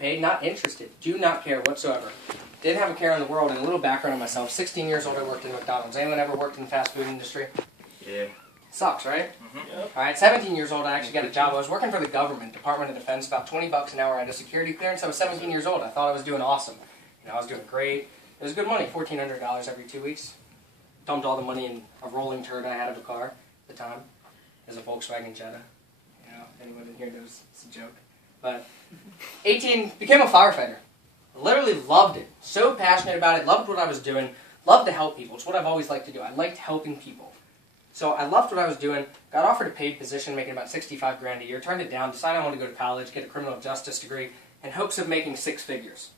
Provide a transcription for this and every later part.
Paid, not interested. Do not care whatsoever. Didn't have a care in the world. And a little background on myself. 16 years old, I worked in McDonald's. Anyone ever worked in the fast food industry? Yeah. Sucks, right? Yep. Alright, 17 years old, I actually got a job. I was working for the government, Department of Defense, about 20 bucks an hour. I had a security clearance. I was 17 years old. I thought I was doing awesome. I was doing great. It was good money, $1,400 every 2 weeks. Dumped all the money in a rolling turd I had of a car at the time. It was a Volkswagen Jetta. Anyone in here knows it's a joke. But 18, became a firefighter. Literally loved it. So passionate about it. Loved what I was doing. Loved to help people. It's what I've always liked to do. I liked helping people. So I loved what I was doing. Got offered a paid position, making about 65 grand a year. Turned it down. Decided I wanted to go to college, get a criminal justice degree, in hopes of making 6 figures.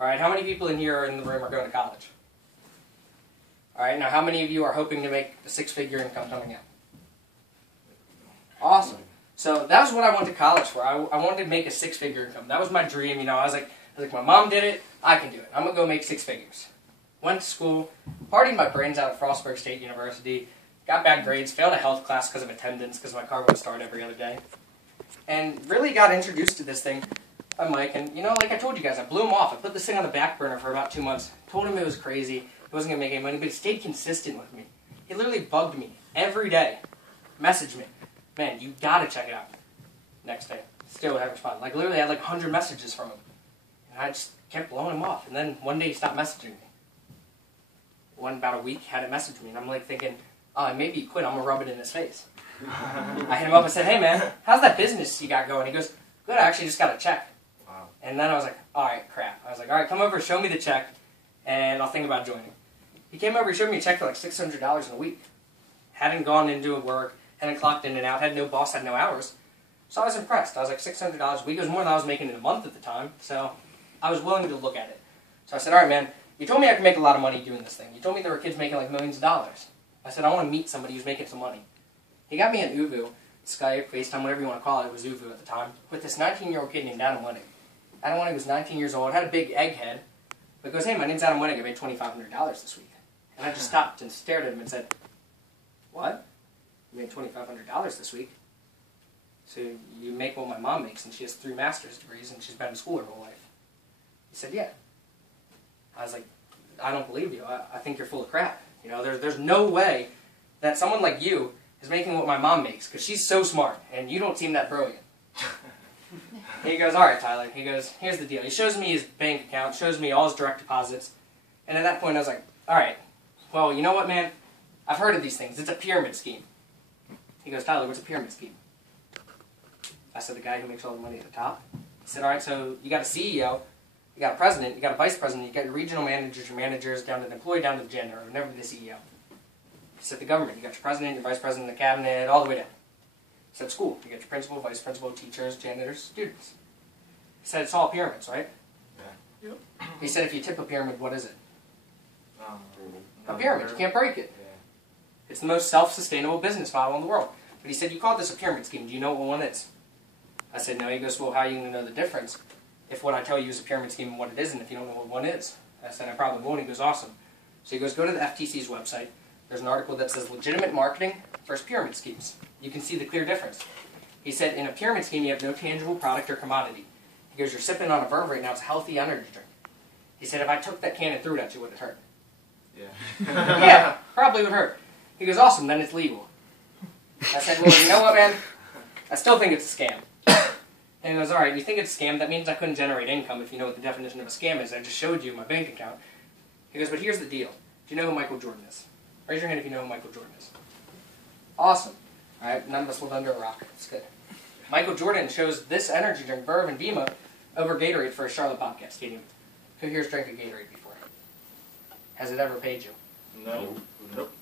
Alright, how many people in here are in the room are going to college? Alright, now how many of you are hoping to make a 6-figure income coming in? Awesome. So that was what I went to college for. I wanted to make a 6-figure income. That was my dream. I was like, my mom did it, I can do it. I'm going to go make 6 figures. Went to school, partied my brains out at Frostburg State University, got bad grades, failed a health class because of attendance, because my car wouldn't start every other day. And really got introduced to this thing by Mike. And, like I told you guys, I blew him off. I put this thing on the back burner for about 2 months. Told him it was crazy. He wasn't going to make any money, but he stayed consistent with me. He literally bugged me every day. Messaged me. Man, you gotta check it out. Next day. Still haven't responded. Literally, I had 100 messages from him. And I just kept blowing him off. And then one day he stopped messaging me. About a week, had it message me. And I'm thinking, oh, maybe he quit. I'm gonna rub it in his face. I hit him up and said, hey man, how's that business you got going? He goes, good, I actually just got a check. Wow. And then I was like, alright, crap. I was like, alright, come over, show me the check, and I'll think about joining. He came over, he showed me a check for $600 in a week. Hadn't gone into work, hadn't clocked in and out, had no boss, had no hours. So I was impressed. I was like, $600 a week. It was more than I was making in a month at the time, so I was willing to look at it. So I said, alright man, you told me I could make a lot of money doing this thing. You told me there were kids making millions of dollars. I said, I want to meet somebody who's making some money. He got me an Uvu, Skype, FaceTime, whatever you want to call it. It was Uvu at the time, with this 19-year-old kid named Adam Winnig. Adam Winnig was 19 years old, had a big egghead, but goes, hey, my name's Adam Winnig, I made $2,500 this week. And I just stopped and stared at him and said, what? You made $2,500 this week? So you make what my mom makes, and she has 3 master's degrees, and she's been in school her whole life. He said, yeah. I was like, I don't believe you. I think you're full of crap. There's no way that someone like you is making what my mom makes, because she's so smart, and you don't seem that brilliant. He goes, alright, Tyler. He goes, here's the deal. He shows me his bank account, shows me all his direct deposits, and at that point I was like, alright, well, you know what, man? I've heard of these things. It's a pyramid scheme. He goes, Tyler, what's a pyramid scheme? I said, the guy who makes all the money at the top. He said, alright, so you got a CEO, you got a president, you got a vice president, you got your regional managers, your managers, down to the employee, down to the janitor, or never the CEO. He said, the government, you got your president, your vice president, the cabinet, all the way down. He said, school, you got your principal, vice principal, teachers, janitors, students. He said, it's all pyramids, right? Yeah. Yep. He said, if you tip a pyramid, what is it? A pyramid. You can't break it. Yeah. It's the most self-sustainable business model in the world. But he said, you called this a pyramid scheme. Do you know what one is? I said, no. He goes, well, how are you going to know the difference if what I tell you is a pyramid scheme and what it isn't if you don't know what one is? I said, I probably won't. He goes, awesome. So he goes, go to the FTC's website. There's an article that says legitimate marketing versus pyramid schemes. You can see the clear difference. He said, in a pyramid scheme, you have no tangible product or commodity. He goes, you're sipping on a Verve right now. It's a healthy energy drink. He said, if I took that can and threw it at you, would it hurt? Yeah. Yeah, probably would hurt. He goes, awesome, then it's legal. I said, well, you know what, man? I still think it's a scam. And he goes, alright, you think it's a scam? That means I couldn't generate income if you know what the definition of a scam is. I just showed you my bank account. He goes, but here's the deal. Do you know who Michael Jordan is? Raise your hand if you know who Michael Jordan is. Awesome. Alright, none of us lived under a rock. That's good. Michael Jordan chose this energy drink, Verve and Vemma, over Gatorade for a Charlotte Bobcat Stadium. Who here's drank a Gatorade before? Has it ever paid you? No. Nope.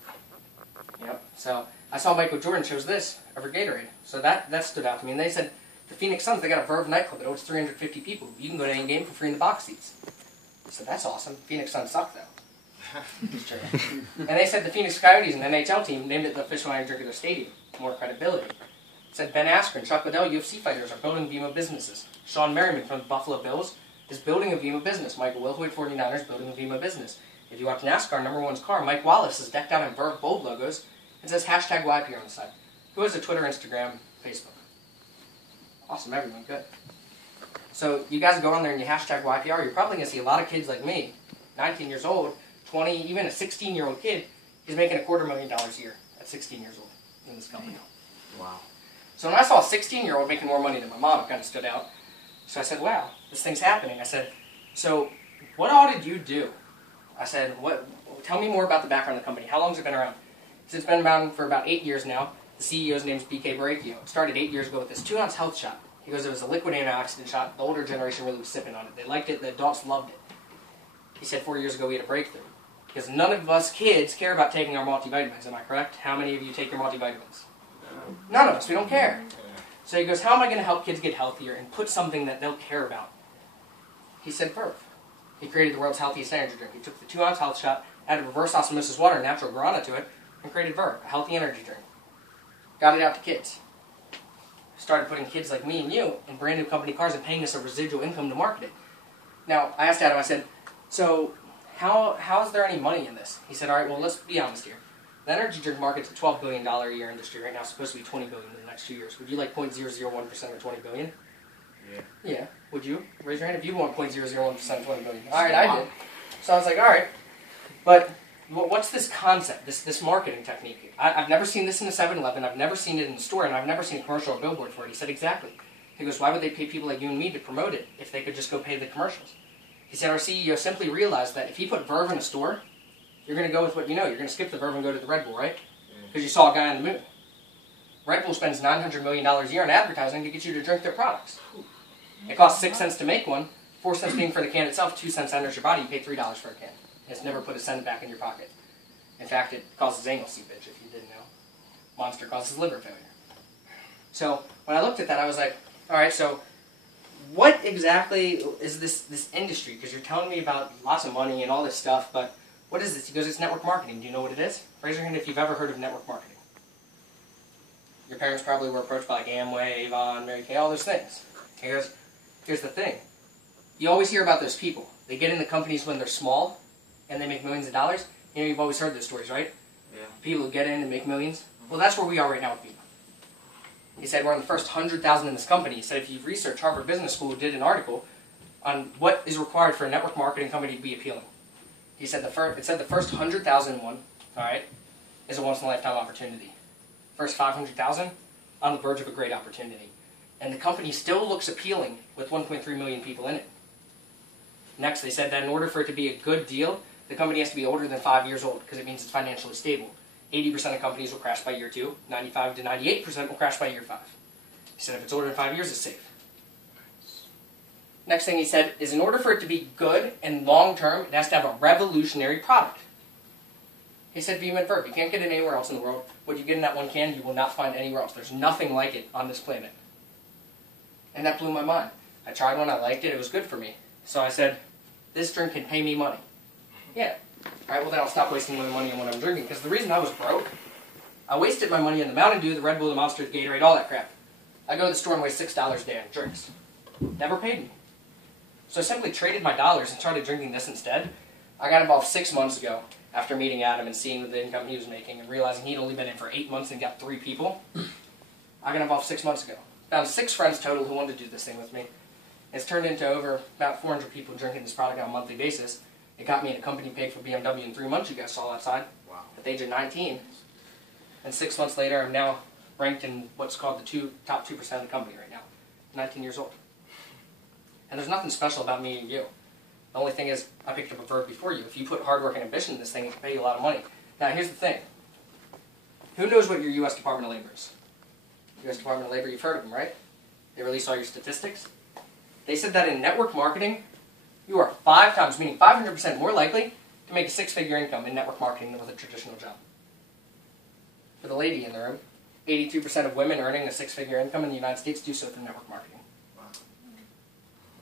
Yep. So I saw Michael Jordan chose this over Gatorade. So that stood out to me. And they said, the Phoenix Suns, they got a Verve nightclub that holds 350 people. You can go to any game for free in the box seats. I said, that's awesome. Phoenix Suns suck, though. And they said the Phoenix Coyotes, an NHL team, named it the official energy drink of their stadium. More credibility. Said Ben Askren, Chuck Liddell, UFC fighters are building Vemma businesses. Sean Merriman from the Buffalo Bills is building a Vemma business. Michael Wilhoit, 49ers, building a Vemma business. If you watch NASCAR, number one's car, Mike Wallace, is decked out in Verve bold logos and says hashtag YP on the side. Who has a Twitter, Instagram, Facebook? Awesome, everyone, good. So you guys go on there and you hashtag YPR, you're probably going to see a lot of kids like me, 19 years old, 20, even a 16-year-old kid is making $250,000 a year at 16 years old in this company. Wow. So when I saw a 16-year-old making more money than my mom, it kind of stood out. So I said, wow, this thing's happening. I said, so what all did you do? I said, tell me more about the background of the company. How long has it been around? He said, it's been around for about 8 years now. The CEO's name is BK Baracchio. It started 8 years ago with this 2-ounce health shot. He goes, it was a liquid antioxidant shot. The older generation really was sipping on it. They liked it. The adults loved it. He said 4 years ago we had a breakthrough. Because none of us kids care about taking our multivitamins. Am I correct? How many of you take your multivitamins? None of us. We don't care. So he goes, how am I going to help kids get healthier and put something that they'll care about? He said Verve. He created the world's healthiest energy drink. He took the 2-ounce health shot, added reverse osmosis water, natural guarana to it, and created Verve, a healthy energy drink. Got it out to kids. Started putting kids like me and you in brand new company cars and paying us a residual income to market it. Now, I asked Adam, I said, so how is there any money in this? He said, all right, well, let's be honest here. The energy drink market's a $12 billion a year industry right now. It's supposed to be $20 billion in the next 2 years. Would you like 0.001% of $20 billion? Yeah. Yeah. Would you? Raise your hand if you want 0.001% of $20 billion. All right, I did. So I was like, all right. But what's this concept, this marketing technique? I've never seen this in a 7-Eleven. I've never seen it in the store, and I've never seen a commercial or billboard for it. He said, exactly. He goes, why would they pay people like you and me to promote it if they could just go pay the commercials? He said, our CEO simply realized that if he put Verve in a store, you're going to go with what you know. You're going to skip the Verve and go to the Red Bull, right? Because you saw a guy on the moon. Red Bull spends $900 million a year on advertising to get you to drink their products. It costs 6 cents to make one, 4 cents being for the can itself, 2 cents enters your body, you pay $3 for a can. It's never put a cent back in your pocket. In fact, it causes anal seepage, if you didn't know. Monster causes liver failure. So when I looked at that, I was like, all right, so what exactly is this industry? Because you're telling me about lots of money and all this stuff, but what is this? He goes, it's network marketing. Do you know what it is? Raise your hand if you've ever heard of network marketing. Your parents probably were approached by like Amway, Avon, Mary Kay, all those things. He goes, here's the thing. You always hear about those people. They get into companies when they're small, and they make millions of dollars. You know, you've always heard those stories, right? Yeah. People who get in and make millions. Well, that's where we are right now with Vemma. He said we're in the first 100,000 in this company. He said if you've researched, Harvard Business School did an article on what is required for a network marketing company to be appealing. He said the first 100,000 one, all right, is a once-in-a-lifetime opportunity. First 500,000, on the verge of a great opportunity. And the company still looks appealing with 1.3 million people in it. Next, they said that in order for it to be a good deal, the company has to be older than 5 years old because it means it's financially stable. 80% of companies will crash by year 2. 95 to 98% will crash by year 5. He said if it's older than 5 years, it's safe. Next thing he said is in order for it to be good and long-term, it has to have a revolutionary product. He said Vemma and Verve, you can't get it anywhere else in the world. What you get in that one can, you will not find anywhere else. There's nothing like it on this planet. And that blew my mind. I tried one, I liked it, it was good for me. So I said, this drink can pay me money. Yeah. Alright, well then I'll stop wasting my money on what I'm drinking. Because the reason I was broke, I wasted my money on the Mountain Dew, the Red Bull, the Monster, the Gatorade, all that crap. I go to the store and waste $6 a day on drinks. Never paid me. So I simply traded my dollars and started drinking this instead. I got involved 6 months ago after meeting Adam and seeing the income he was making and realizing he'd only been in for 8 months and got 3 people. I got involved 6 months ago. Found 6 friends total who wanted to do this thing with me. It's turned into over about 400 people drinking this product on a monthly basis. It got me in a company paid for BMW in 3 months, you guys saw outside, Wow. at the age of 19. And 6 months later, I'm now ranked in what's called the top 2% of the company right now. 19 years old. And there's nothing special about me and you. The only thing is, I picked up a Verve before you. If you put hard work and ambition in this thing, it can pay you a lot of money. Now, here's the thing. Who knows what your U.S. Department of Labor is? U.S. Department of Labor, you've heard of them, right? They release all your statistics. They said that in network marketing, you are 5 times, meaning 500% more likely to make a 6-figure income in network marketing than with a traditional job. For the lady in the room, 82% of women earning a 6-figure income in the United States do so through network marketing. Wow.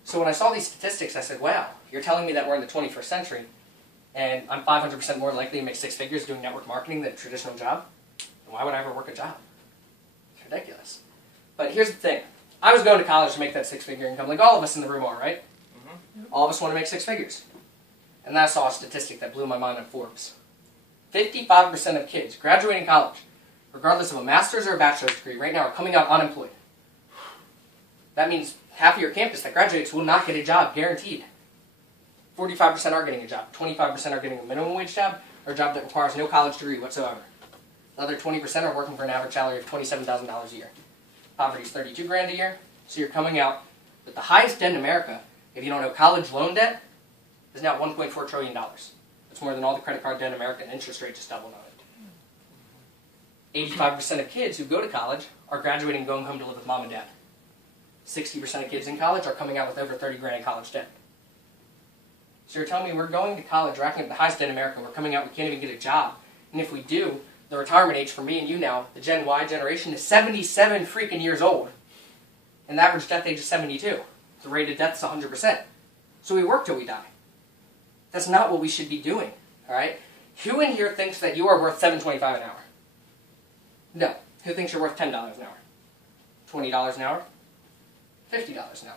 So when I saw these statistics, I said, wow, you're telling me that we're in the 21st century, and I'm 500% more likely to make 6 figures doing network marketing than a traditional job? Then why would I ever work a job? It's ridiculous. But here's the thing. I was going to college to make that 6-figure income, like all of us in the room are, right? All of us want to make 6 figures. And then I saw a statistic that blew my mind on Forbes. 55% of kids graduating college, regardless of a master's or a bachelor's degree, right now are coming out unemployed. That means half of your campus that graduates will not get a job, guaranteed. 45% are getting a job. 25% are getting a minimum wage job or a job that requires no college degree whatsoever. The other 20% are working for an average salary of $27,000 a year. Poverty is $32,000 a year, so you're coming out with the highest debt in America. If you don't know, college loan debt is now $1.4 trillion. That's more than all the credit card debt in America, and interest rate just doubled on it. 85% of kids who go to college are graduating and going home to live with mom and dad. 60% of kids in college are coming out with over $30,000 in college debt. So you're telling me we're going to college, racking up the highest debt in America, we're coming out, we can't even get a job. And if we do, the retirement age for me and you now, the Gen Y generation, is 77 freaking years old. And the average death age is 72. The rate of death is 100%. So we work till we die. That's not what we should be doing, all right? Who in here thinks that you are worth $7.25 an hour? No. Who thinks you're worth $10 an hour? $20 an hour? $50 an hour.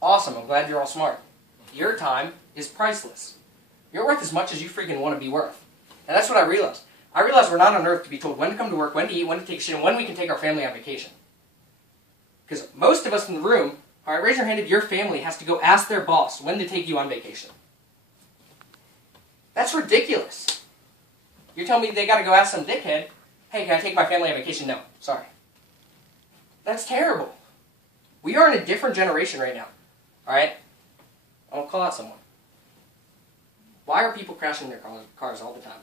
Awesome, I'm glad you're all smart. Your time is priceless. You're worth as much as you freaking want to be worth. And that's what I realized. I realized we're not on earth to be told when to come to work, when to eat, when to take shit, and when we can take our family on vacation. Because most of us in the room, all right, raise your hand if your family has to go ask their boss when to take you on vacation. That's ridiculous. You're telling me they got to go ask some dickhead, hey, can I take my family on vacation? No, sorry. That's terrible. We are in a different generation right now, all right? I'll call out someone. Why are people crashing their cars all the time?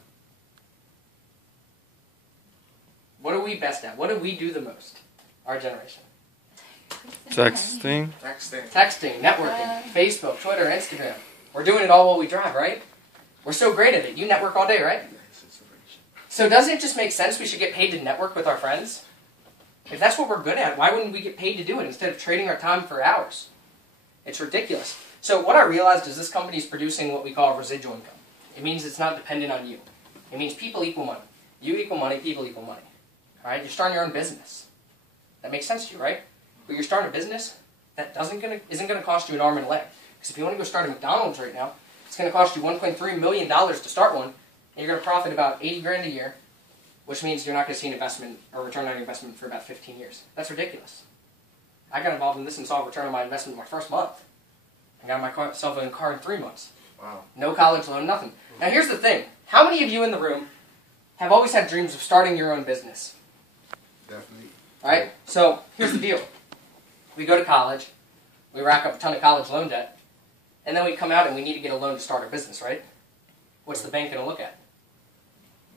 What are we best at? What do we do the most? Our generation. Texting. Texting, networking, Facebook, Twitter, Instagram. We're doing it all while we drive, right? We're so great at it. You network all day, right? So doesn't it just make sense we should get paid to network with our friends? If that's what we're good at, why wouldn't we get paid to do it instead of trading our time for hours? It's ridiculous. So what I realized is this company is producing what we call residual income. It means it's not dependent on you. It means people equal money. You equal money, people equal money. All right? You're starting your own business. That makes sense to you, right? But you're starting a business that isn't going to cost you an arm and a leg. Because if you want to go start a McDonald's right now, it's going to cost you $1.3 million to start one, and you're going to profit about $80,000 a year, which means you're not going to see an investment or return on your investment for about 15 years. That's ridiculous. I got involved in this and saw a return on my investment in my first month. I got myself a car in 3 months. Wow. No college loan, nothing. Now here's the thing. How many of you in the room have always had dreams of starting your own business? Definitely. Alright? So here's the deal. We go to college, we rack up a ton of college loan debt, and then we come out and we need to get a loan to start our business, right? What's the bank going to look at?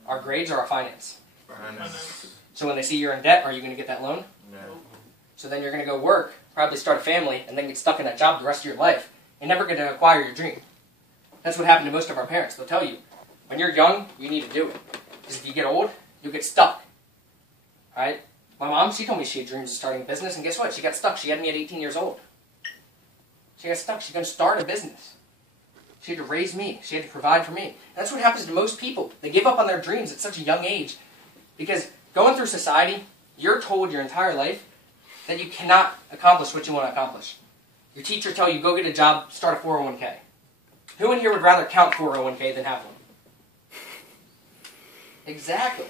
Our grades or our finance? Finance. So when they see you're in debt, are you going to get that loan? No. So then you're going to go work, probably start a family, and then get stuck in that job the rest of your life. You're never going to acquire your dream. That's what happened to most of our parents. They'll tell you, when you're young, you need to do it. Because if you get old, you'll get stuck. Alright? My mom, she told me she had dreams of starting a business, and guess what? She got stuck. She had me at 18 years old. She got stuck. She's going to start a business. She had to raise me. She had to provide for me. And that's what happens to most people. They give up on their dreams at such a young age. Because going through society, you're told your entire life that you cannot accomplish what you want to accomplish. Your teacher tell you, go get a job, start a 401k. Who in here would rather count 401k than have one? Exactly.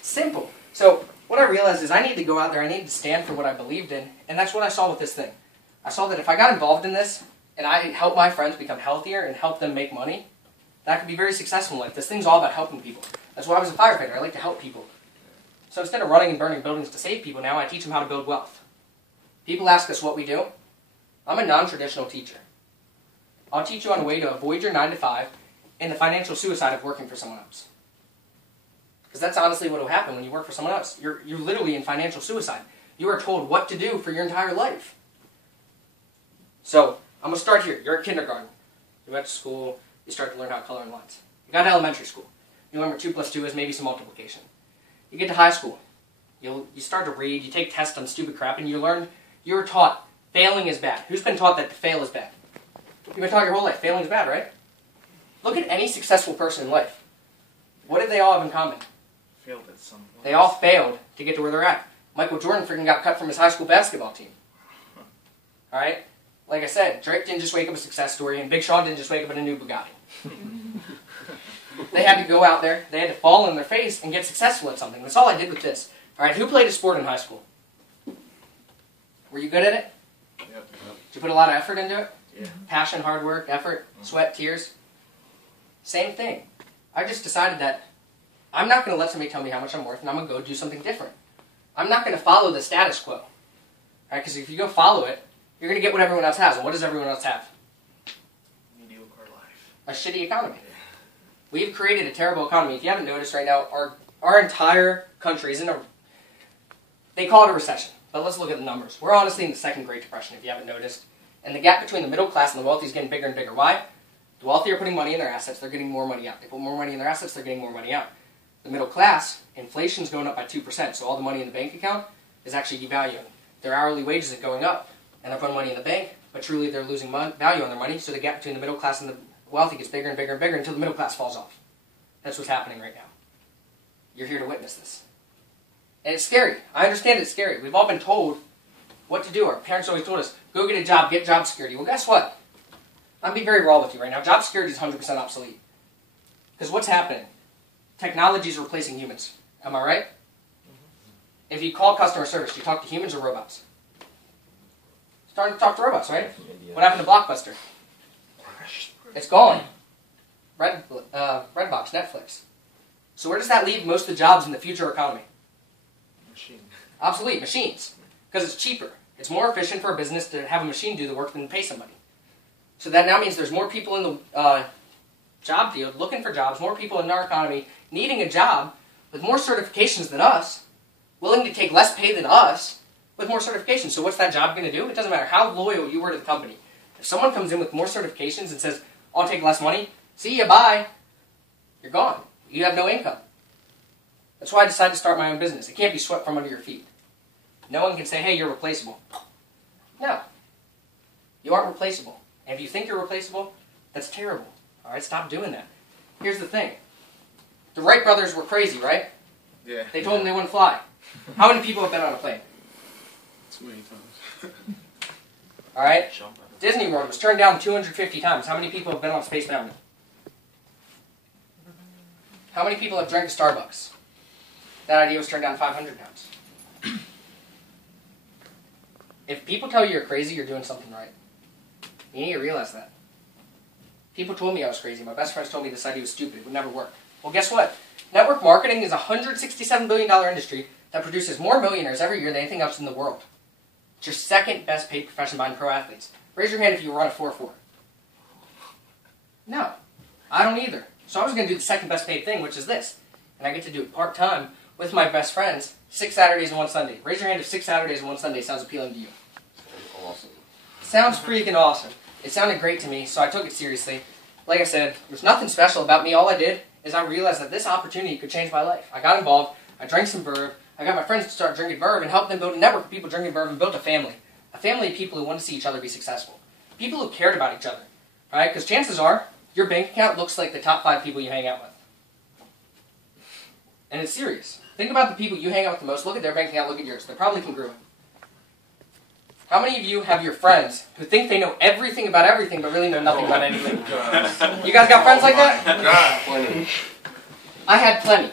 Simple. So what I realized is I need to go out there, I need to stand for what I believed in, and that's what I saw with this thing. I saw that if I got involved in this, and I help my friends become healthier and help them make money, that could be very successful in life. This thing's all about helping people. That's why I was a firefighter. I like to help people. So instead of running and burning buildings to save people now, I teach them how to build wealth. People ask us what we do. I'm a non-traditional teacher. I'll teach you on a way to avoid your 9 to 5 and the financial suicide of working for someone else. Because that's honestly what will happen when you work for someone else. You're literally in financial suicide. You are told what to do for your entire life. So, I'm going to start here. You're at kindergarten. You went to school. You start to learn how to color in lines. You got to elementary school. You learn what 2 plus 2 is, maybe some multiplication. You get to high school. You start to read. You take tests on stupid crap, and you're taught failing is bad. Who's been taught that to fail is bad? You've been taught your whole life failing is bad, right? Look at any successful person in life. What did they all have in common? Failed at some point. They all failed to get to where they're at. Michael Jordan freaking got cut from his high school basketball team. Alright? Like I said, Drake didn't just wake up a success story, and Big Sean didn't just wake up in a new Bugatti. They had to go out there, they had to fall on their face and get successful at something. That's all I did with this. Alright, who played a sport in high school? Were you good at it? Yep. Did you put a lot of effort into it? Yeah. Passion, hard work, effort, sweat, tears. Same thing. I just decided that I'm not going to let somebody tell me how much I'm worth, and I'm going to go do something different. I'm not going to follow the status quo. Right? Because if you go follow it, you're going to get what everyone else has. And what does everyone else have? Mediocre life. A shitty economy. Yeah. We've created a terrible economy. If you haven't noticed right now, our entire country is in a... They call it a recession. But let's look at the numbers. We're honestly in the second Great Depression, if you haven't noticed. And the gap between the middle class and the wealthy is getting bigger and bigger. Why? The wealthy are putting money in their assets. They're getting more money out. They put more money in their assets. They're getting more money out. The middle class, inflation's going up by 2%. So all the money in the bank account is actually devaluing. Their hourly wages are going up, and they're putting money in the bank, but truly they're losing value on their money. So the gap between the middle class and the wealthy gets bigger and bigger and bigger until the middle class falls off. That's what's happening right now. You're here to witness this. And it's scary. I understand it's scary. We've all been told what to do. Our parents always told us, go get a job, get job security. Well, guess what? I'm being very raw with you right now. Job security is 100% obsolete. Because what's happening? Technology is replacing humans. Am I right? If you call customer service, do you talk to humans or robots? Starting to talk to robots, right? What happened to Blockbuster? It's gone. Redbox, Netflix. So where does that leave most of the jobs in the future economy? Machine. Obsolete, machines. Because it's cheaper. It's more efficient for a business to have a machine do the work than pay somebody. So that now means there's more people in the job field looking for jobs, more people in our economy needing a job with more certifications than us, willing to take less pay than us with more certifications. So what's that job going to do? It doesn't matter how loyal you were to the company. If someone comes in with more certifications and says, I'll take less money, see ya, bye, you're gone. You have no income. That's why I decided to start my own business. It can't be swept from under your feet. No one can say, hey, you're replaceable. No. You aren't replaceable. And if you think you're replaceable, that's terrible. All right, stop doing that. Here's the thing. The Wright brothers were crazy, right? Yeah. They told them they wouldn't fly. How many people have been on a plane? Too many times. All right? Disney World was turned down 250 times. How many people have been on Space Mountain? How many people have drank Starbucks? That idea was turned down 500 times. If people tell you you're crazy, you're doing something right. You need to realize that. People told me I was crazy. My best friends told me this idea was stupid. It would never work. Well, guess what? Network marketing is a $167 billion industry that produces more millionaires every year than anything else in the world. It's your second best paid profession behind pro athletes. Raise your hand if you run a 4.4. No, I don't either. So I was going to do the second best paid thing, which is this. And I get to do it part-time with my best friends, 6 Saturdays and 1 Sunday. Raise your hand if 6 Saturdays and 1 Sunday sounds appealing to you. Awesome. Sounds freaking awesome. It sounded great to me, so I took it seriously. Like I said, there's nothing special about me. All I did is I realized that this opportunity could change my life. I got involved. I drank some bourbon. I got my friends to start drinking bourbon and helped them build a network of people drinking bourbon and built a family. A family of people who want to see each other be successful. People who cared about each other. Right? Because chances are, your bank account looks like the top 5 people you hang out with. And it's serious. Think about the people you hang out with the most. Look at their bank account, look at yours. They're probably congruent. How many of you have your friends who think they know everything about everything but really know nothing about anything? You guys got friends like that? Plenty. I had plenty.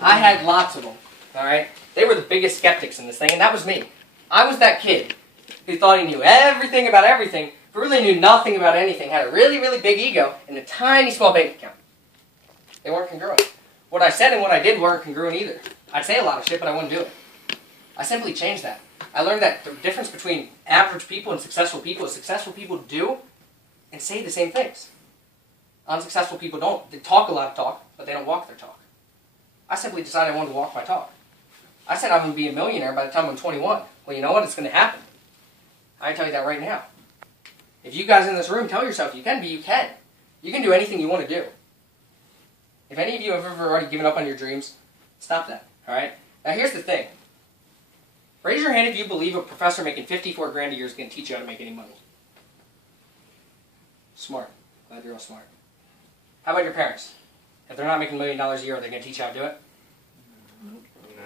I had lots of them. Alright? They were the biggest skeptics in this thing, and that was me. I was that kid who thought he knew everything about everything, but really knew nothing about anything, had a really, really big ego, and a tiny small bank account. They weren't congruent. What I said and what I did weren't congruent either. I'd say a lot of shit, but I wouldn't do it. I simply changed that. I learned that the difference between average people and successful people is successful people do and say the same things. Unsuccessful people don't. They talk a lot of talk, but they don't walk their talk. I simply decided I wanted to walk my talk. I said I'm going to be a millionaire by the time I'm 21. Well, you know what? It's going to happen. I tell you that right now. If you guys in this room tell yourself you can be, you can. You can do anything you want to do. If any of you have ever already given up on your dreams, stop that. All right? Now here's the thing. Raise your hand if you believe a professor making 54 grand a year is going to teach you how to make any money. Smart. Glad you're all smart. How about your parents? If they're not making $1 million a year, are they going to teach you how to do it? No.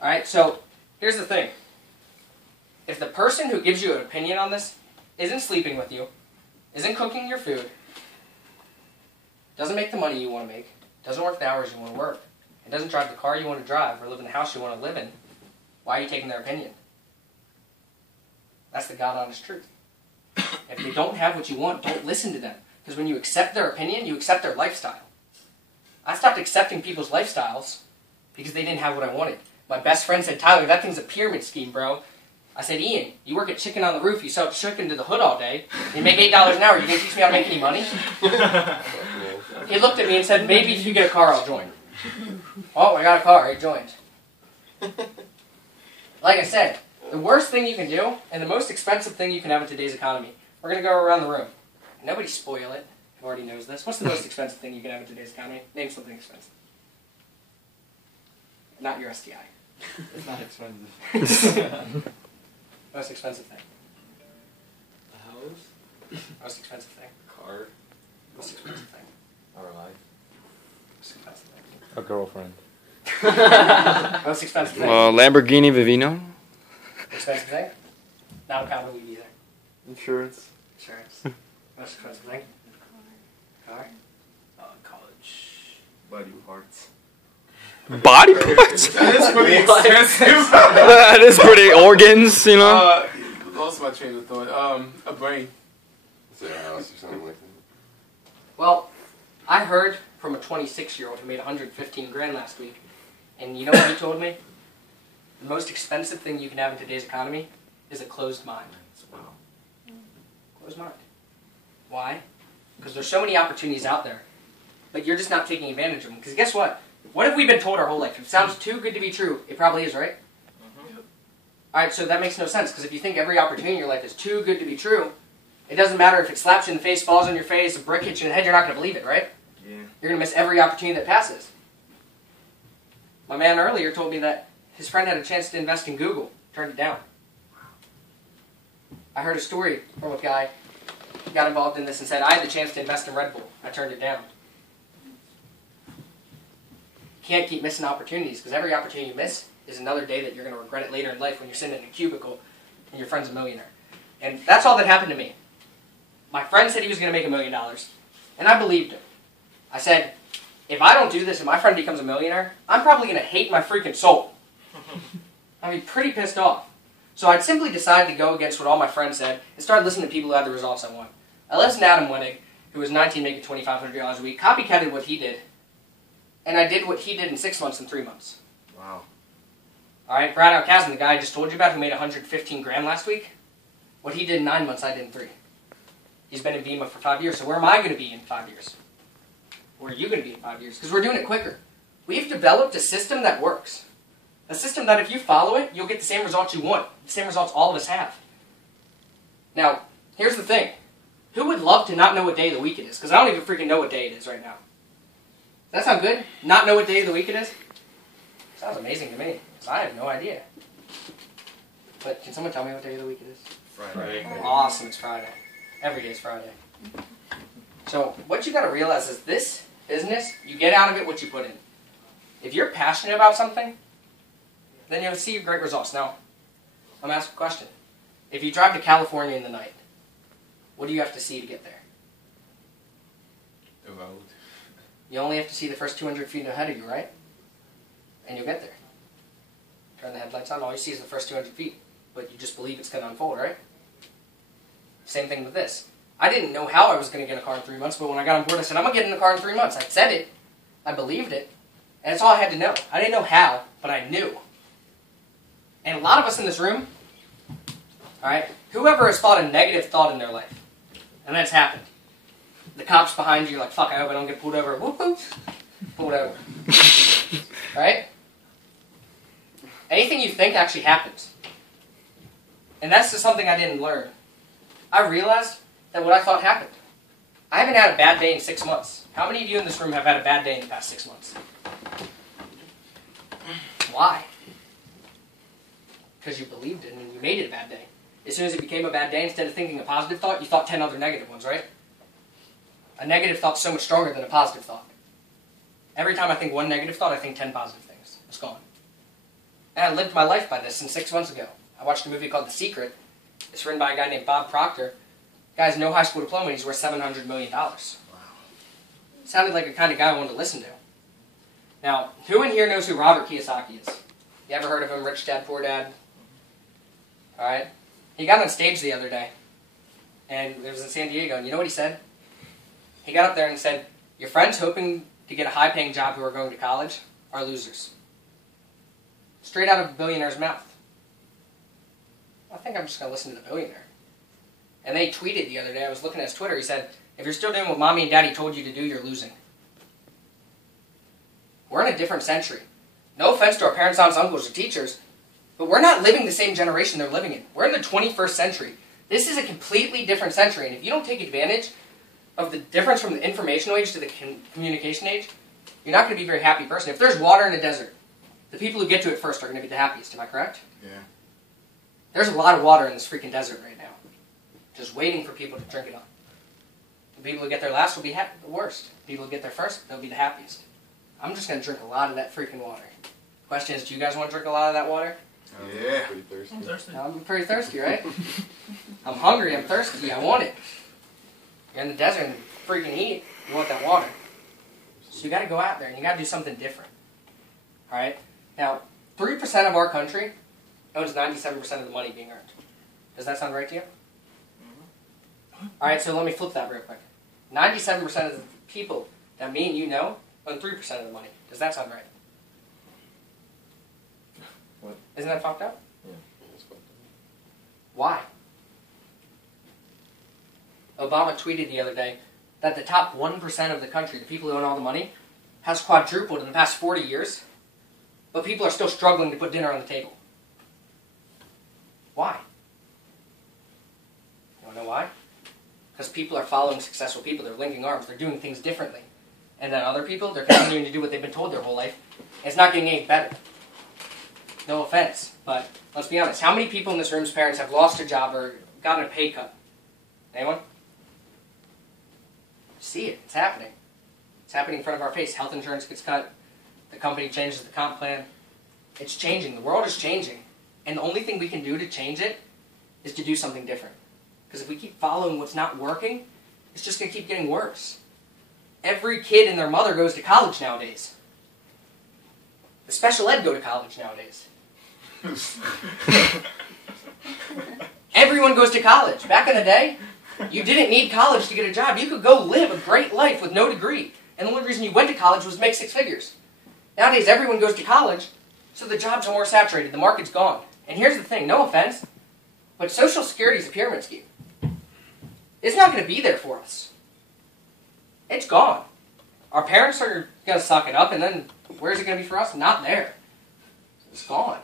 Alright, so here's the thing. If the person who gives you an opinion on this isn't sleeping with you, isn't cooking your food, doesn't make the money you want to make, doesn't work the hours you want to work, and doesn't drive the car you want to drive or live in the house you want to live in, why are you taking their opinion? That's the God honest truth. If they don't have what you want, don't listen to them. Because when you accept their opinion, you accept their lifestyle. I stopped accepting people's lifestyles because they didn't have what I wanted. My best friend said, Tyler, that thing's a pyramid scheme, bro. I said, Ian, you work at Chicken on the Roof, you sell chicken to the hood all day, you make $8 an hour, you going to teach me how to make any money? He looked at me and said, maybe if you get a car, I'll join. Oh, I got a car, I joined. Like I said, the worst thing you can do, and the most expensive thing you can have in today's economy, we're going to go around the room. Nobody spoil it. Who already knows this. What's the most expensive thing you can have in today's economy? Name something expensive. Not your STI. It's not expensive. Most expensive thing. A house? Most expensive thing. Car? Most expensive thing. Our life? Most expensive thing. A girlfriend. Most expensive thing. Lamborghini Vivino. Expensive thing. Not a pound of weed either. Insurance? Insurance. Most expensive thing. Car. College. Body parts. Body parts? That is pretty expensive. That is pretty organs, you know. Lost my train of thought. A brain. Is there a house or something like that? Well, I heard from a 26-year-old who made 115 grand last week, and you know what he told me? The most expensive thing you can have in today's economy is a closed mind. Wow. Closed mind. Why? Because there's so many opportunities out there, but you're just not taking advantage of them. Because guess what? What have we been told our whole life? If it sounds too good to be true, it probably is, right? Alright, so that makes no sense, because if you think every opportunity in your life is too good to be true, it doesn't matter if it slaps you in the face, falls on your face, a brick hits you in the head, you're not going to believe it, right? Yeah. You're going to miss every opportunity that passes. My man earlier told me that his friend had a chance to invest in Google, turned it down. I heard a story from a guy who got involved in this and said, I had the chance to invest in Red Bull. I turned it down. You can't keep missing opportunities, because every opportunity you miss is another day that you're going to regret it later in life when you're sitting in a cubicle and your friend's a millionaire. And that's all that happened to me. My friend said he was going to make $1 million, and I believed him. I said, if I don't do this and my friend becomes a millionaire, I'm probably going to hate my freaking soul. I'd be pretty pissed off. So I'd simply decide to go against what all my friends said and start listening to people who had the results I want. I listened to Adam Winnig, who was 19 making $2,500 a week, copycatted what he did, and I did what he did in 6 months and 3 months. Wow. Alright, Brad Alcazan, the guy I just told you about who made 115 grand last week, what he did in 9 months, I did in 3. He's been in Vemma for 5 years, so where am I going to be in 5 years? Where are you going to be in 5 years? Because we're doing it quicker. We've developed a system that works. A system that if you follow it, you'll get the same results you want. The same results all of us have. Now, here's the thing. Who would love to not know what day of the week it is? Because I don't even freaking know what day it is right now. Does that sound good? Not know what day of the week it is? Sounds amazing to me, because I have no idea. But can someone tell me what day of the week it is? Friday. Awesome, it's Friday. Every day is Friday. So, what you got to realize is this business, you get out of it what you put in. If you're passionate about something, then you'll see great results. Now, I'm going to ask a question. If you drive to California in the night, what do you have to see to get there? The road. You only have to see the first 200 feet ahead of you, right? And you'll get there. Turn the headlights on, all you see is the first 200 feet. But you just believe it's going to unfold, right? Same thing with this. I didn't know how I was going to get a car in 3 months, but when I got on board, I said, I'm going to get in the car in 3 months. I said it. I believed it. And that's all I had to know. I didn't know how, but I knew. And a lot of us in this room, alright, whoever has thought a negative thought in their life, and that's happened. The cops behind you, you're like, fuck, I hope I don't get pulled over. Whoop, whoop. Pulled over. Alright? Anything you think actually happens. And that's just something I didn't learn. I realized that what I thought happened. I haven't had a bad day in 6 months. How many of you in this room have had a bad day in the past 6 months? Why? Because you believed it and you made it a bad day. As soon as it became a bad day, instead of thinking a positive thought, you thought 10 other negative ones, right? A negative thought's so much stronger than a positive thought. Every time I think one negative thought, I think 10 positive things. It's gone. And I lived my life by this since 6 months ago. I watched a movie called The Secret. It's written by a guy named Bob Proctor. The guy has no high school diploma and he's worth $700 million. Wow. Sounded like the kind of guy I wanted to listen to. Now, who in here knows who Robert Kiyosaki is? You ever heard of him? Rich Dad, Poor Dad? Alright? He got on stage the other day, and it was in San Diego, and you know what he said? He got up there and said, your friends hoping to get a high-paying job who are going to college are losers. Straight out of a billionaire's mouth. I think I'm just going to listen to the billionaire. And they tweeted the other day, I was looking at his Twitter, he said, if you're still doing what mommy and daddy told you to do, you're losing. We're in a different century. No offense to our parents, aunts, uncles, or teachers, but we're not living the same generation they're living in. We're in the 21st century. This is a completely different century, and if you don't take advantage of the difference from the informational age to the communication age, you're not going to be a very happy person. If there's water in a desert, the people who get to it first are going to be the happiest. Am I correct? Yeah. There's a lot of water in this freaking desert right now, just waiting for people to drink it up. The people who get there last will be the worst. The people who get there first, they'll be the happiest. I'm just going to drink a lot of that freaking water. Question is, do you guys want to drink a lot of that water? Oh, yeah. Pretty thirsty. I'm thirsty. I'm pretty thirsty, right? I'm hungry, I'm thirsty, I want it. You're in the desert and freaking heat, you want that water. So you got to go out there and you got to do something different. Alright? Now, 3% of our country owns 97% of the money being earned. Does that sound right to you? Alright, so let me flip that real quick. 97% of the people that me and you know own 3% of the money. Does that sound right? What? Isn't that fucked up? Yeah. Why? Obama tweeted the other day that the top 1% of the country, the people who own all the money, has quadrupled in the past 40 years, but people are still struggling to put dinner on the table. Why? You want to know why? Because people are following successful people, they're linking arms, they're doing things differently. And then other people, they're continuing to do what they've been told their whole life, and it's not getting any better. No offense, but let's be honest. How many people in this room's parents have lost a job or gotten a pay cut? Anyone? See it. It's happening. It's happening in front of our face. Health insurance gets cut. The company changes the comp plan. It's changing. The world is changing. And the only thing we can do to change it is to do something different. Because if we keep following what's not working, it's just going to keep getting worse. Every kid and their mother goes to college nowadays. The special ed go to college nowadays. Everyone goes to college. Back in the day, you didn't need college to get a job. You could go live a great life with no degree. And the only reason you went to college was to make 6 figures. Nowadays, everyone goes to college, so the jobs are more saturated. The market's gone. And here's the thing, no offense, but Social Security is a pyramid scheme. It's not going to be there for us. It's gone. Our parents are going to suck it up, and then where's it going to be for us? Not there. It's gone.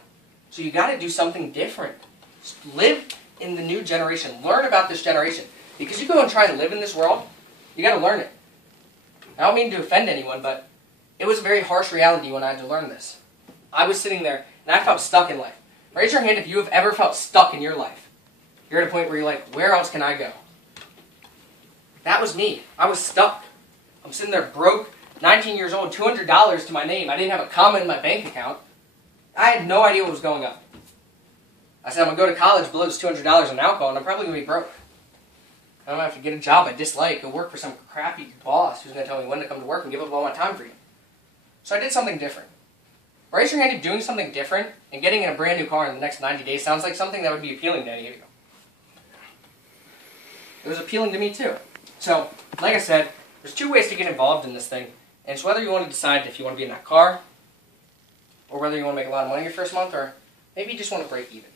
So you got to do something different. Just live in the new generation. Learn about this generation. Because you go and try and live in this world, you got to learn it. I don't mean to offend anyone, but it was a very harsh reality when I had to learn this. I was sitting there, and I felt stuck in life. Raise your hand if you have ever felt stuck in your life. You're at a point where you're like, where else can I go? That was me. I was stuck. I'm sitting there broke, 19 years old, $200 to my name. I didn't have a comma in my bank account. I had no idea what was going on. I said, I'm going to go to college, blow this $200 on alcohol, and I'm probably going to be broke. I'm going to have to get a job I dislike, go work for some crappy boss who's going to tell me when to come to work and give up all my time for you. So I did something different. Raise your hand if doing something different and getting in a brand new car in the next 90 days sounds like something that would be appealing to any of you. It was appealing to me too. So, like I said, there's 2 ways to get involved in this thing. And it's whether you want to decide if you want to be in that car, or whether you want to make a lot of money your first month, or maybe you just want to break even.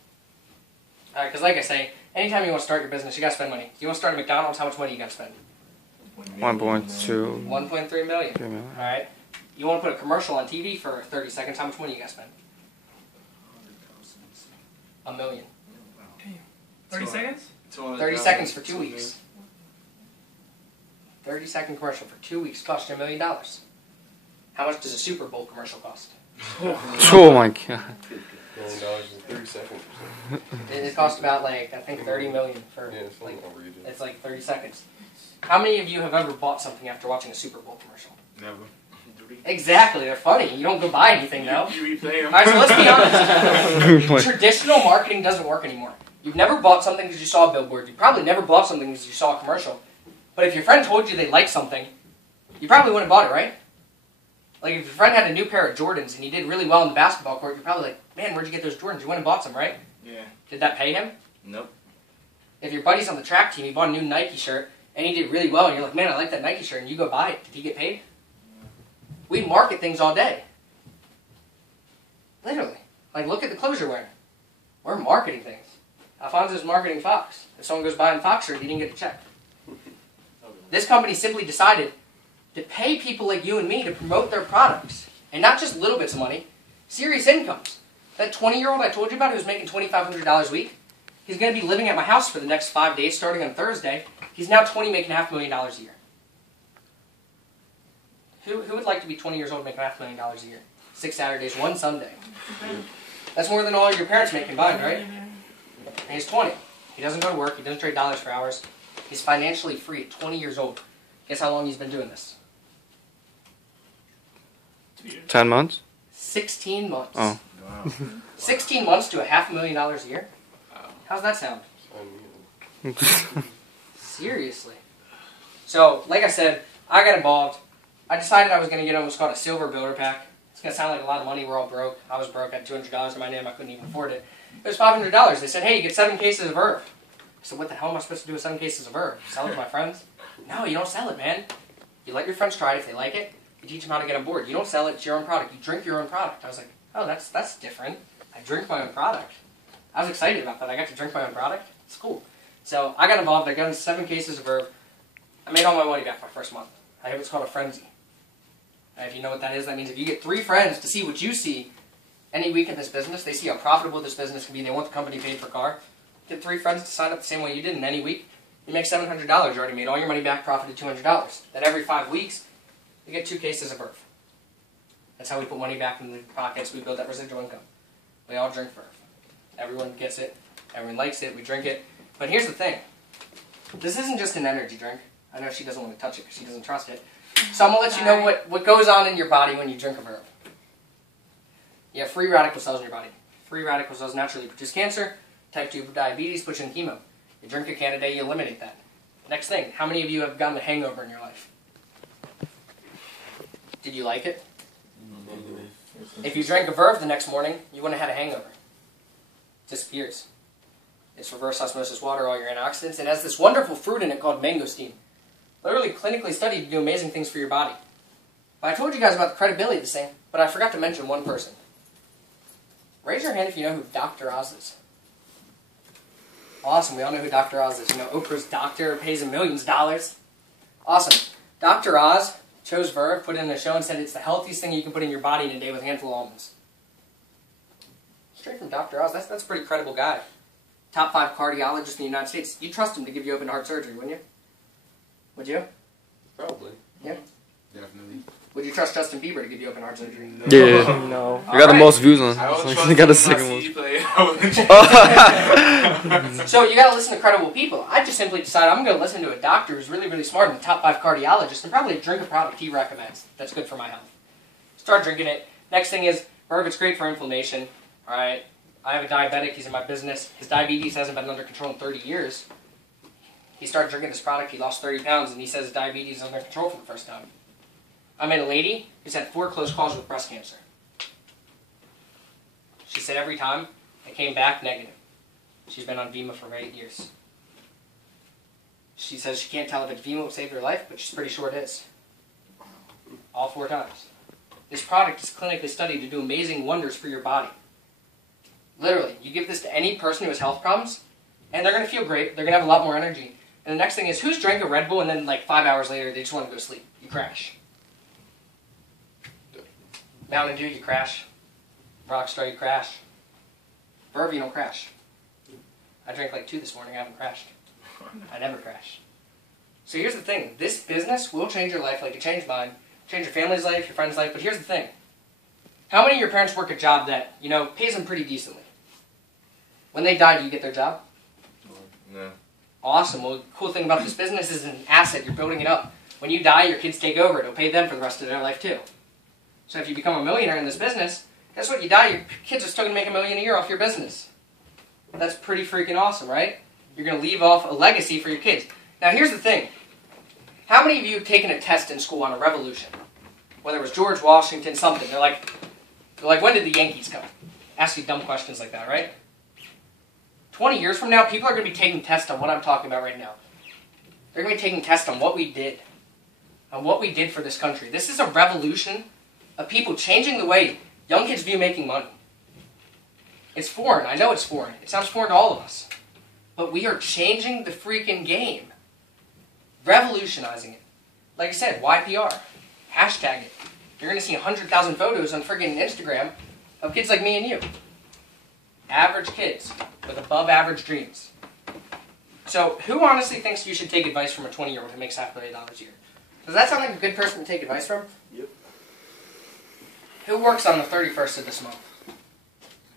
Because like I say, anytime you want to start your business, you got to spend money. If you want to start a McDonald's, how much money you got to spend? 1.2 $1.3 million. million. Alright? You want to put a commercial on TV for 30 seconds, how much money you got to spend? $1 million. 30 seconds? 30 seconds for 2 weeks. 30-second commercial for 2 weeks cost you $1 million. How much does a Super Bowl commercial cost? Oh my god. $1 million in 30 seconds. It costs about, like, I think $30 million for, Yeah, it's like, like outrageous. it's like 30 seconds. How many of you have ever bought something after watching a Super Bowl commercial? Never. Exactly, they're funny. You don't go buy anything, though. You replay them. Alright, so let's be honest. Traditional marketing doesn't work anymore. You've never bought something because you saw a billboard. You probably never bought something because you saw a commercial. But if your friend told you they liked something, you probably wouldn't have bought it, right? Like, if your friend had a new pair of Jordans and he did really well in the basketball court, you're probably like, man, where'd you get those Jordans? You went and bought some, right? Yeah. Did that pay him? Nope. If your buddy's on the track team, he bought a new Nike shirt, and he did really well, and you're like, man, I like that Nike shirt, and you go buy it. Did he get paid? We market things all day. Literally. Like, look at the clothes you're wearing. We're marketing things. Alfonso's marketing Fox. If someone goes buying Fox shirt, he didn't get a check. This company simply decided to pay people like you and me to promote their products. And not just little bits of money, serious incomes. That 20-year-old I told you about who's making $2,500 a week, he's going to be living at my house for the next 5 days starting on Thursday. He's now 20, making $500,000 a year. Who would like to be 20 years old making $500,000 a year? 6 Saturdays, 1 Sunday. That's more than all your parents make combined, right? And he's 20. He doesn't go to work. He doesn't trade dollars for hours. He's financially free at 20 years old. Guess how long he's been doing this? 10 months? 16 months. Oh. Wow. 16 months to $500,000 a year? How's that sound? Seriously. So, like I said, I got involved. I decided I was going to get on what's called a silver builder pack. It's going to sound like a lot of money. We're all broke. I was broke. I had $200 in my name. I couldn't even afford it. It was $500. They said, hey, you get 7 cases of Verve. I said, what the hell am I supposed to do with 7 cases of Verve? Sell it to my friends? No, you don't sell it, man. You let your friends try it. If they like it, you teach them how to get on board. You don't sell it. It's your own product. You drink your own product. I was like, oh, that's different. I drink my own product. I was excited about that. I got to drink my own product. It's cool. So I got involved. I got in 7 cases of Verve. I made all my money back my first month. I have what's called a frenzy. And if you know what that is, that means if you get 3 friends to see what you see any week in this business, they see how profitable this business can be, they want the company paid per car, get 3 friends to sign up the same way you did in any week, you make $700. You already made all your money back, profited $200. Then every 5 weeks, you get 2 cases of Verve. That's how we put money back in the pockets. We build that residual income. We all drink Verve. Everyone gets it. Everyone likes it. We drink it. But here's the thing. This isn't just an energy drink. I know she doesn't want to touch it because she doesn't trust it. So I'm going to let you know what goes on in your body when you drink a Verve. You have free radical cells in your body. Free radical cells naturally produce cancer. Type 2 diabetes puts you in chemo. You drink a can a day, you eliminate that. Next thing, how many of you have gotten a hangover in your life? Did you like it? If you drank a Verve the next morning, you wouldn't have had a hangover. It disappears. It's reverse osmosis water, all your antioxidants. It has this wonderful fruit in it called mangosteen. Literally clinically studied to do amazing things for your body. But I told you guys about the credibility of this thing, but I forgot to mention one person. Raise your hand if you know who Dr. Oz is. Awesome, we all know who Dr. Oz is. You know, Oprah's doctor pays him millions of dollars. Awesome. Dr. Oz chose Verve, put it in a show, and said it's the healthiest thing you can put in your body in a day with a handful of almonds. Straight from Dr. Oz. That's a pretty credible guy. Top 5 cardiologist in the United States. You'd trust him to give you open heart surgery, wouldn't you? Would you? Probably. Yeah. Definitely. Would you trust Justin Bieber to give you open heart surgery? Yeah. No. I got the most views on I was it. I got the second my one. CD player. So you got to listen to credible people. I just simply decided I'm going to listen to a doctor who's really, really smart and the top 5 cardiologist and probably drink a product he recommends that's good for my health. Start drinking it. Next thing is, Verve, it's great for inflammation. All right. I have a diabetic. He's in my business. His diabetes hasn't been under control in 30 years. He started drinking this product. He lost 30 pounds, and he says his diabetes is under control for the first time. I met a lady who's had 4 close calls with breast cancer. She said every time it came back negative. She's been on Vemma for 8 years. She says she can't tell if Vemma will save her life, but she's pretty sure it is. All 4 times. This product is clinically studied to do amazing wonders for your body. Literally, you give this to any person who has health problems, and they're going to feel great. They're going to have a lot more energy. And the next thing is, who's drank a Red Bull and then like 5 hours later they just want to go to sleep? You crash. Mountain Dew, you crash. Rockstar, you crash. Verve, you don't crash. I drank like 2 this morning. I haven't crashed. I never crash. So here's the thing. This business will change your life like it changed mine. Change your family's life, your friend's life. But here's the thing. How many of your parents work a job that, you know, pays them pretty decently? When they die, do you get their job? No. Awesome. Well, the cool thing about this business is an asset. You're building it up. When you die, your kids take over. It'll pay them for the rest of their life, too. So if you become a millionaire in this business, guess what? You die, your kids are still going to make $1 million a year off your business. That's pretty freaking awesome, right? You're going to leave off a legacy for your kids. Now, here's the thing. How many of you have taken a test in school on a revolution? Whether it was George Washington, something. They're like, when did the Yankees come? Ask you dumb questions like that, right? 20 years from now, people are going to be taking tests on what I'm talking about right now. They're going to be taking tests on what we did. On what we did for this country. This is a revolution of people changing the way young kids view making money. It's foreign. I know it's foreign. It sounds foreign to all of us. But we are changing the freaking game. Revolutionizing it. Like I said, YPR. Hashtag it. You're going to see 100,000 photos on friggin' Instagram of kids like me and you. Average kids with above average dreams. So, who honestly thinks you should take advice from a 20-year-old who makes $500,000 a year? Does that sound like a good person to take advice from? Yep. Who works on the 31st of this month?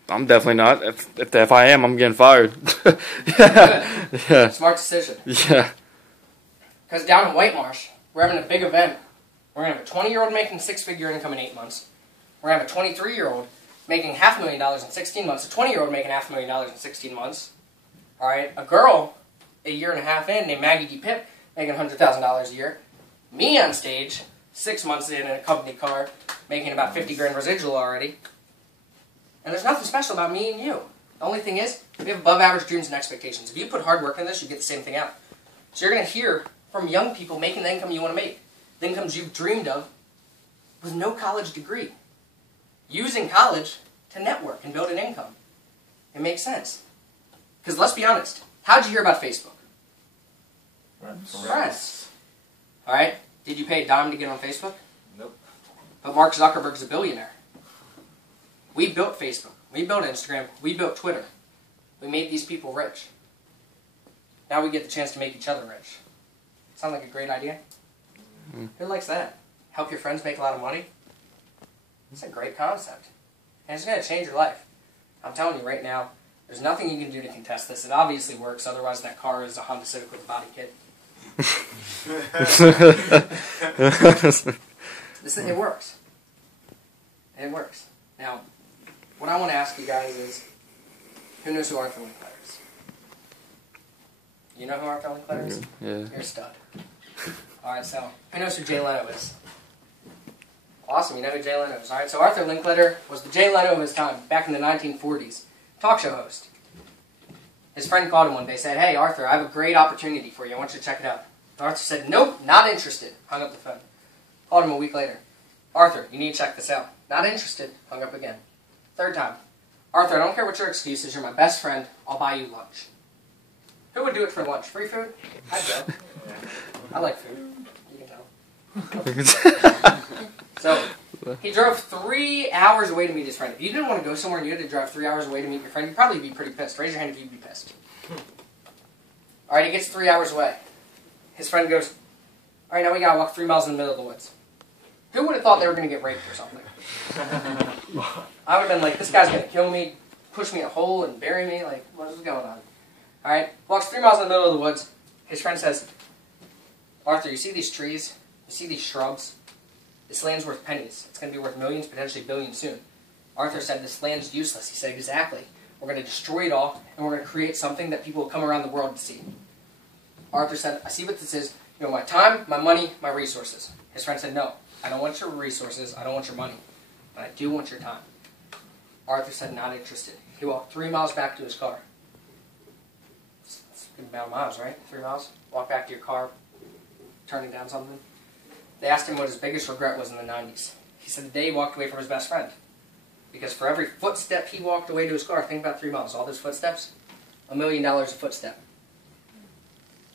I'm definitely not. If I am, I'm getting fired. Good. Yeah. Smart decision. Yeah. Because down in White Marsh, we're having a big event. We're going to have a 20-year-old making six-figure income in 8 months. We're going to have a 23-year-old making $500,000 in 16 months. A 20-year-old making $500,000 in 16 months. All right. A girl, a year and a half in, named Maggie D. Pip, making $100,000 a year. Me on stage, 6 months in a company car, making about 50 grand residual already. And there's nothing special about me and you. The only thing is, we have above average dreams and expectations. If you put hard work in this, you get the same thing out. So you're going to hear from young people making the income you want to make. The incomes you've dreamed of with no college degree. Using college to network and build an income. It makes sense. Because let's be honest, how'd you hear about Facebook? Friends. Alright, did you pay a dime to get on Facebook? Nope. But Mark Zuckerberg's a billionaire. We built Facebook. We built Instagram. We built Twitter. We made these people rich. Now we get the chance to make each other rich. Sound like a great idea? Who likes that? Help your friends make a lot of money? It's a great concept. And it's going to change your life. I'm telling you right now, there's nothing you can do to contest this. It obviously works, otherwise that car is a Honda Civic with a body kit. It works. It works. Now, what I want to ask you guys is, who knows who Arthur Linkletter is? You know who Arthur Linkletter is? Yeah. You're a stud. Alright, so, who knows who Jay Leno is? Awesome, you know who Jay Leno is. Alright, so Arthur Linkletter was the Jay Leno of his time, back in the 1940s. Talk show host. His friend called him one day, said, "Hey, Arthur, I have a great opportunity for you. I want you to check it out." Arthur said, "Nope, not interested." Hung up the phone. Called him a week later. "Arthur, you need to check this out." "Not interested." Hung up again. Third time. "Arthur, I don't care what your excuse is. You're my best friend. I'll buy you lunch." Who would do it for lunch? Free food? I'd go. I like food. You can tell. So, he drove 3 hours away to meet his friend. If you didn't want to go somewhere and you had to drive 3 hours away to meet your friend, you'd probably be pretty pissed. Raise your hand if you'd be pissed. Alright, he gets 3 hours away. His friend goes, "Alright, now we gotta walk 3 miles in the middle of the woods." Who would have thought they were going to get raped or something? I would have been like, this guy's going to kill me, push me in a hole and bury me. Like, what is going on? Alright, walks 3 miles in the middle of the woods. His friend says, "Arthur, you see these trees? You see these shrubs? This land's worth pennies. It's going to be worth millions, potentially billions soon." Arthur said, "This land's useless." He said, "Exactly. We're going to destroy it all, and we're going to create something that people will come around the world to see." Arthur said, "I see what this is. You know, my time, my money, my resources." His friend said, "No, I don't want your resources. I don't want your money. But I do want your time." Arthur said, "Not interested." He walked 3 miles back to his car. It's a good amount of miles, right? 3 miles. Walk back to your car, turning down something. They asked him what his biggest regret was in the 90s. He said the day he walked away from his best friend. Because for every footstep he walked away to his car, think about 3 miles, all those footsteps, $1 million a footstep.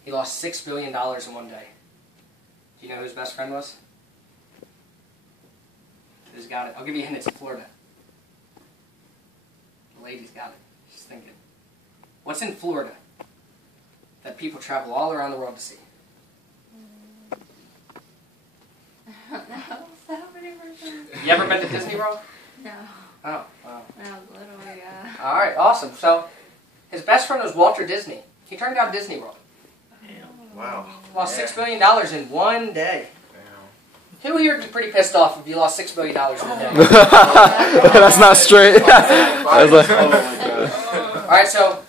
He lost $6 billion in one day. Do you know who his best friend was? Who's got it? I'll give you a hint, it's in Florida. The lady's got it. She's thinking. What's in Florida that people travel all around the world to see? I don't know. So many versions. You ever been to Disney World? No. Oh, wow. When I was little, yeah. Alright, awesome. So, his best friend was Walter Disney. He turned down Disney World. Wow. Lost $6 billion in one day. Who here would be pretty pissed off if you lost $6 billion in a day? That's not straight. I was like, Oh my god. Alright, so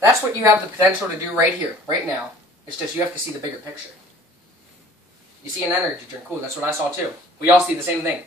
that's what you have the potential to do right here, right now. It's just you have to see the bigger picture. You see an energy drink, cool, that's what I saw too. We all see the same thing.